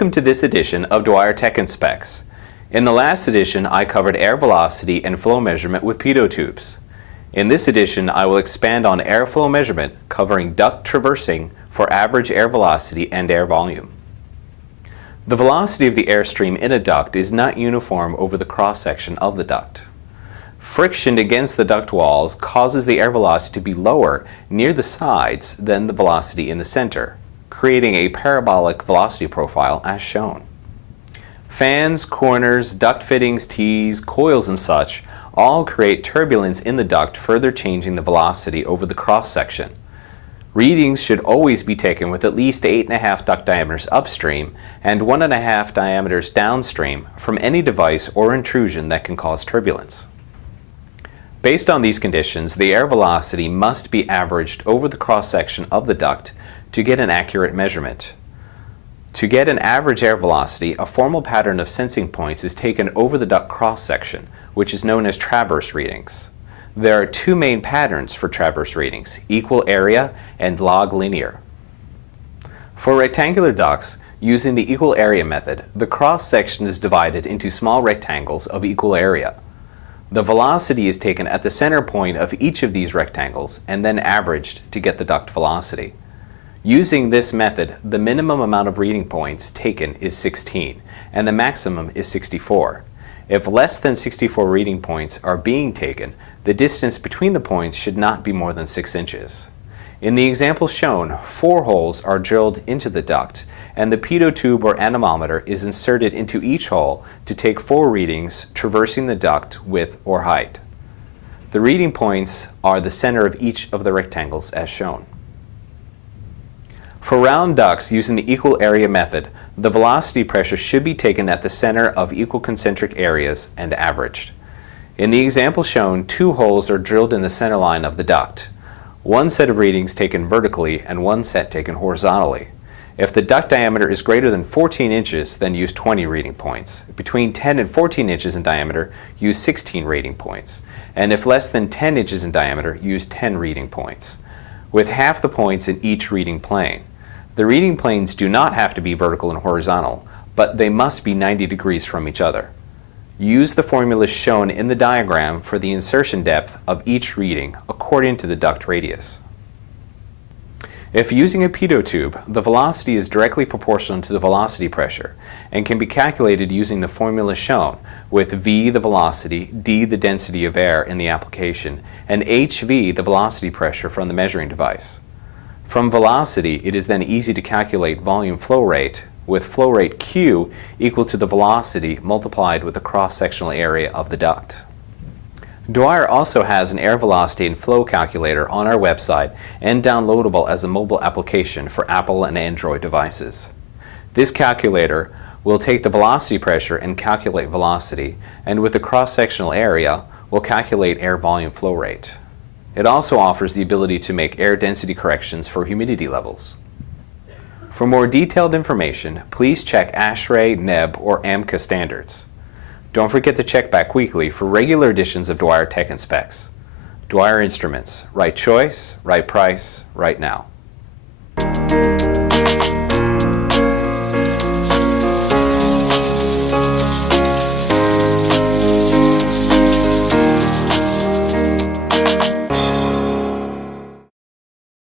Welcome to this edition of Dwyer Tech and Specs. In the last edition, I covered air velocity and flow measurement with pitot tubes. In this edition, I will expand on airflow measurement, covering duct traversing for average air velocity and air volume. The velocity of the airstream in a duct is not uniform over the cross-section of the duct. Friction against the duct walls causes the air velocity to be lower near the sides than the velocity in the center, creating a parabolic velocity profile as shown. Fans, corners, duct fittings, tees, coils, and such all create turbulence in the duct, further changing the velocity over the cross-section. Readings should always be taken with at least 8.5 duct diameters upstream and 1.5 diameters downstream from any device or intrusion that can cause turbulence. Based on these conditions, the air velocity must be averaged over the cross-section of the duct to get an accurate measurement. To get an average air velocity, a formal pattern of sensing points is taken over the duct cross-section, which is known as traverse readings. There are two main patterns for traverse readings: equal area and log linear. For rectangular ducts, using the equal area method, the cross-section is divided into small rectangles of equal area. The velocity is taken at the center point of each of these rectangles and then averaged to get the duct velocity. Using this method, the minimum amount of reading points taken is 16 and the maximum is 64. If less than 64 reading points are being taken, the distance between the points should not be more than 6 inches. In the example shown, 4 holes are drilled into the duct, and the pitot tube or anemometer is inserted into each hole to take 4 readings traversing the duct width or height. The reading points are the center of each of the rectangles as shown. For round ducts using the equal area method, the velocity pressure should be taken at the center of equal concentric areas and averaged. In the example shown, 2 holes are drilled in the center line of the duct. 1 set of readings taken vertically and 1 set taken horizontally. If the duct diameter is greater than 14 inches, then use 20 reading points. Between 10 and 14 inches in diameter, use 16 reading points. And if less than 10 inches in diameter, use 10 reading points, with half the points in each reading plane. The reading planes do not have to be vertical and horizontal, but they must be 90 degrees from each other. Use the formulas shown in the diagram for the insertion depth of each reading according to the duct radius. If using a pitot tube, the velocity is directly proportional to the velocity pressure and can be calculated using the formula shown, with V the velocity, D the density of air in the application, and HV the velocity pressure from the measuring device. From velocity, it is then easy to calculate volume flow rate, with flow rate Q equal to the velocity multiplied with the cross-sectional area of the duct. Dwyer also has an air velocity and flow calculator on our website and downloadable as a mobile application for Apple and Android devices. This calculator will take the velocity pressure and calculate velocity, and with the cross-sectional area will calculate air volume flow rate. It also offers the ability to make air density corrections for humidity levels. For more detailed information, please check ASHRAE, NEB, or AMCA standards. Don't forget to check back weekly for regular editions of Dwyer Tech and Specs. Dwyer Instruments. Right choice, right price, right now.